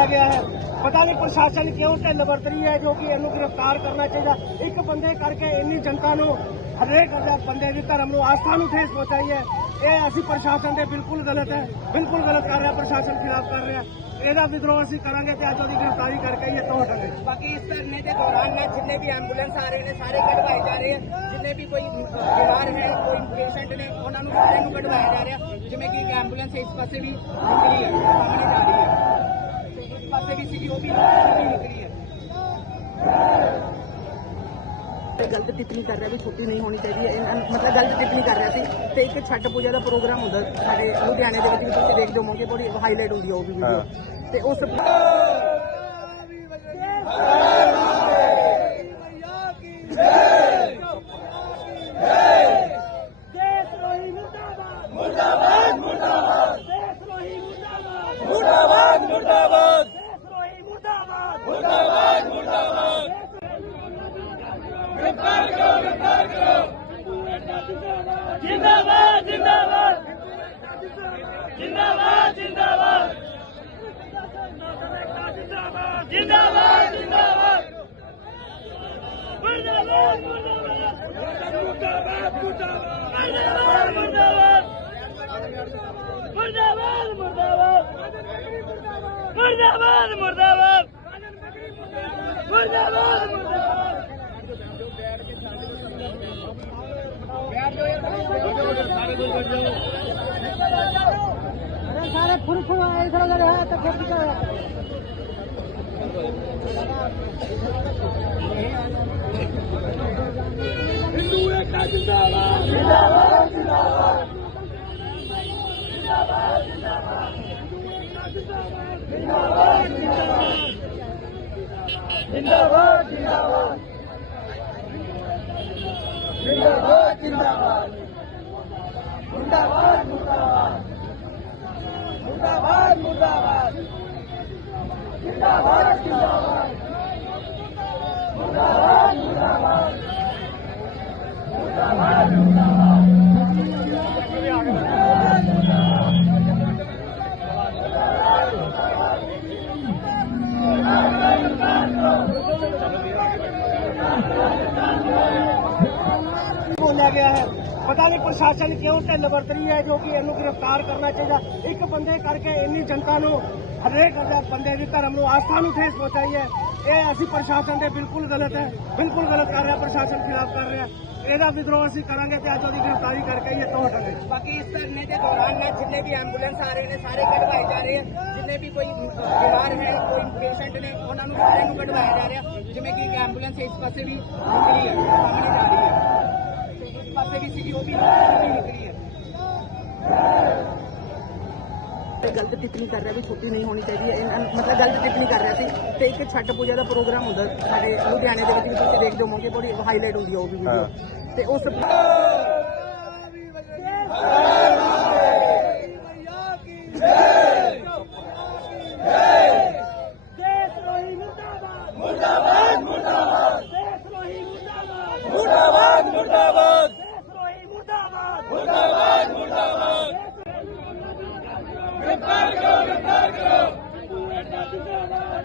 ਬੋਲਿਆ ਗਿਆ ਹੈ। ਪਤਾ ਨਹੀਂ ਪ੍ਰਸ਼ਾਸਨ ਕਿਉਂ ਢਿੱਲ ਵਰਤ ਰਹੀ ਹੈ ਜੋ ਕਿ ਇਹਨੂੰ ਗ੍ਰਿਫਤਾਰ ਕਰਨਾ ਚਾਹੀਦਾ। ਇੱਕ ਬੰਦੇ ਕਰਕੇ ਇੰਨੀ ਜਨਤਾ ਨੂੰ ਹਰੇਕ ਬੰਦੇ ਦੀ ਧਰਮ ਨੂੰ ਆਸਥਾ ਨੂੰ ਠੇਸ ਪਹੁੰਚਾਈ ਹੈ। ਇਹ ਅਸੀਂ ਪ੍ਰਸ਼ਾਸਨ ਦੇ ਬਿਲਕੁਲ ਗਲਤ ਹੈ। ਬਿਲਕੁਲ ਗਲਤ ਕਰ ਰਿਹਾ, ਪ੍ਰਸ਼ਾਸਨ ਖਿਲਾਫ ਕਰ ਰਿਹਾ। ਇਹਦਾ ਵਿਦਰੋਹ ਅਸੀਂ ਕਰਾਂਗੇ ਤੇ ਅੱਜ ਉਹਦੀ ਗ੍ਰਿਫਤਾਰੀ ਕਰਕੇ ਹੀ ਇੱਥੋਂ ਹਟਾਂਗੇ। ਬਾਕੀ ਇਸ ਧਰਨੇ ਦੇ ਦੌਰਾਨ ਨਾ ਜਿੰਨੇ ਵੀ ਐਂਬੂਲੈਂਸ ਆ ਰਹੇ ਨੇ, ਸਾਰੇ ਕਢਵਾਏ ਜਾ ਰਹੇ ਆ। ਜਿੰਨੇ ਵੀ ਕੋਈ ਬਿਮਾਰ ਹੈ, ਕੋਈ ਪੇਸ਼ੈਂਟ ਨੇ, ਉਹਨਾਂ ਨੂੰ ਸਾਰਿਆਂ ਨੂੰ ਕਢਵਾਇਆ ਜਾ ਰਿਹਾ। ਜਿਵੇਂ ਕਿ ਇੱਕ ਐਂਬੂਲੈਂਸ ਇਸ ਪਾਸੇ ਵੀ ਨਿਕਲੀ ਹੈ, ਸਾਹਮਣੇ ਜਾ ਰਹੀ ਹੈ ਤੇ ਇਸ ਪਾਸੇ ਵੀ ਸੀ ਉਹ ਵੀ ਉਹ ਵੀ ਨਿਕਲੀ ਹੈ ਤੇ ਗਲਤ ਟਿੱਪਣੀ ਕਰ ਰਿਹਾ ਵੀ ਛੁੱਟੀ ਨਹੀਂ ਹੋਣੀ ਚਾਹੀਦੀ ਹੈ ਇਹਨਾਂ ਮਤਲਬ ਗਲਤ ਟਿੱਪਣੀ ਕਰ ਰਿਹਾ ਸੀ ਤੇ ਇੱਕ ਛੱਟ ਪੂਜਾ ਦਾ ਪ੍ਰੋਗਰਾਮ ਹੁੰਦਾ ਸਾਡੇ ਲੁਧਿਆਣੇ ਦੇ ਵਿੱਚ ਵੀ ਤੁਸੀਂ ਦੇਖਦੇ ਹੋਵੋਗੇ ਬੜੀ ਹਾਈਲਾਈਟ ਹੁੰਦੀ ਹੈ ਉਹ ਵੀ ਵੀਡੀਓ ਤੇ ਉਸ ਦੇਸ਼ ਰੋਹੀ ਮੁਰਦਾਬਾਦ ਮੁਰਦਾਬਾਦ ਮੁਰਦਾਬਾਦ ਦੇਸ਼ ਰੋਹੀ ਮੁਰਦਾਬਾਦ ਮੁਰਦਾਬਾਦ ਮੁਰਦਾਬਾਦ ਦੇਸ਼ ਰੋਹੀ ਮੁਰਦਾਬਾਦ ਮੁਰਦਾਬਾਦ ਮੁਰਦਾਬਾਦ ਗ੍ਰਿਫਤਾਰ ਕਰੋ ਗ੍ਰਿਫਤਾਰ ਕਰੋ ਜਿੰਦਾਬਾਦ ਜਿੰਦਾਬਾਦ ਜਿੰਦਾਬਾਦ ਜਿੰਦਾਬਾਦ ਜਿੰਦਾਬਾਦ ਜਿੰਦਾਬਾਦ ਮੁਰਦਾਬਾਦ ਮੁਰਦਾਬਾਦ ਮੁਰਦਾਬਾਦ ਮੁਰਦਾਬਾਦ ਮੁਰਦਾਬਾਦ ਮੁਰਦਾਬਾਦ ਮੁਰਦਾਬਾਦ ਮੁਰਦਾਬਾਦ ਮੁਰਦਾਬਾਦ ਮੁਰਦਾਬਾਦ ਅਰੇ ਸਾਰੇ ਫੁਰ मुर्दाबाद मुर्दाबाद मुर्दाबाद मुर्दाबाद जिंदाबाद जिंदाबाद ਬੋਲਿਆ ਗਿਆ ਹੈ। ਪਤਾ ਨਹੀਂ ਪ੍ਰਸ਼ਾਸਨ ਕਿਉਂ ਢਿੱਲ ਵਰਤ ਰਹੀ ਹੈ ਜੋ ਕਿ ਇਹਨੂੰ ਗ੍ਰਿਫਤਾਰ ਕਰਨਾ ਚਾਹੀਦਾ। ਇੱਕ ਬੰਦੇ ਕਰਕੇ ਇੰਨੀ ਜਨਤਾ ਨੂੰ, ਹਰੇਕ ਬੰਦੇ ਦੀ ਧਰਮ ਨੂੰ ਆਸਥਾ ਨੂੰ ਠੇਸ ਪਹੁੰਚਾਈ ਹੈ। ਇਹ ਅਸੀਂ ਪ੍ਰਸ਼ਾਸਨ ਦੇ ਬਿਲਕੁਲ ਗਲਤ ਹੈ, ਬਿਲਕੁਲ ਗਲਤ ਕਰ ਰਿਹਾ, ਪ੍ਰਸ਼ਾਸਨ ਖਿਲਾਫ ਕਰ ਰਿਹਾ। ਇਹਦਾ ਵਿਦਰੋਹ ਅਸੀਂ ਕਰਾਂਗੇ ਤੇ ਅੱਜ ਉਹਦੀ ਗ੍ਰਿਫਤਾਰੀ ਕਰਕੇ ਹੀ ਇੱਥੋਂ ਹਟਾਂਗੇ। ਬਾਕੀ ਇਸ ਧਰਨੇ ਦੇ ਦੌਰਾਨ ਨਾ ਜਿੰਨੇ ਵੀ ਐਂਬੂਲੈਂਸ ਆ ਰਹੇ ਨੇ, ਸਾਰੇ ਕਢਵਾਏ ਜਾ ਰਹੇ ਆ। ਜਿੰਨੇ ਵੀ ਕੋਈ ਬਿਮਾਰ ਹੈ, ਕੋਈ ਪੇਸ਼ੈਂਟ ਨੇ, ਉਹਨਾਂ ਨੂੰ ਸਾਰਿਆਂ ਨੂੰ ਕਢਵਾਇਆ ਜਾ ਰਿਹਾ। ਜਿਵੇਂ ਕਿ ਇੱਕ ਐਂਬੂਲੈਂਸ ਇਸ ਪਾਸੇ ਵੀ ਨਿਕਲੀ ਹੈ, ਸਾਹਮਣੇ ਜਾ ਰਹੀ ਹੈ ਤੇ ਇਸ ਪਾਸੇ ਵੀ ਸੀ ਉਹ ਵੀ ਉਹ ਵੀ ਨਿਕਲੀ ਹੈ ਤੇ ਗਲਤ ਟਿੱਪਣੀ ਕਰ ਰਿਹਾ ਵੀ ਛੁੱਟੀ ਨਹੀਂ ਹੋਣੀ ਚਾਹੀਦੀ ਹੈ। ਇਹਨਾਂ ਮਤਲਬ ਗਲਤ ਟਿੱਪਣੀ ਕਰ ਰਿਹਾ ਸੀ ਤੇ ਇੱਕ ਛੱਟ ਪੂਜਾ ਦਾ ਪ੍ਰੋਗਰਾਮ ਹੁੰਦਾ ਸਾਡੇ ਲੁਧਿਆਣੇ ਦੇ ਵਿੱਚ ਵੀ ਤੁਸੀਂ ਦੇਖਦੇ ਹੋਵੋਗੇ ਬੜੀ ਹਾਈਲਾਈਟ ਹੁੰਦੀ ਹੈ ਉਹ ਵੀ ਵੀਡੀਓ ਤੇ ਉਸ ਦੇਸ਼ ਰੋਹੀ ਮੁਰਦਾਬਾਦ ਮੁਰਦਾਬਾਦ ਮੁਰਦਾਬਾਦ ਦੇਸ਼ ਰੋਹੀ ਮੁਰਦਾਬਾਦ ਮੁਰਦਾਬਾਦ ਮੁਰਦਾਬਾਦ ਦੇਸ਼ ਰੋਹੀ ਮੁਰਦਾਬਾਦ ਮੁਰਦਾਬਾਦ ਮੁਰਦਾਬਾਦ ਗ੍ਰਿਫਤਾਰ ਕਰੋ ਗ੍ਰਿਫਤਾਰ ਕਰੋ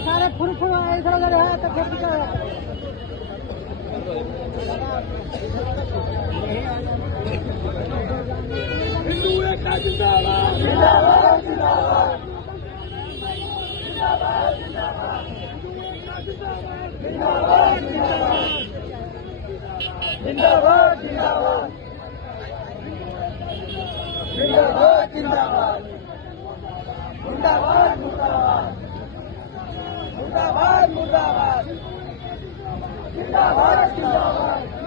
सारे फुल फुल तिंद जिंदाबाद मुर्दाबाद मुर्दाबाद मुर्दाबाद मुर्दाबाद जिंदाबाद जिंदाबाद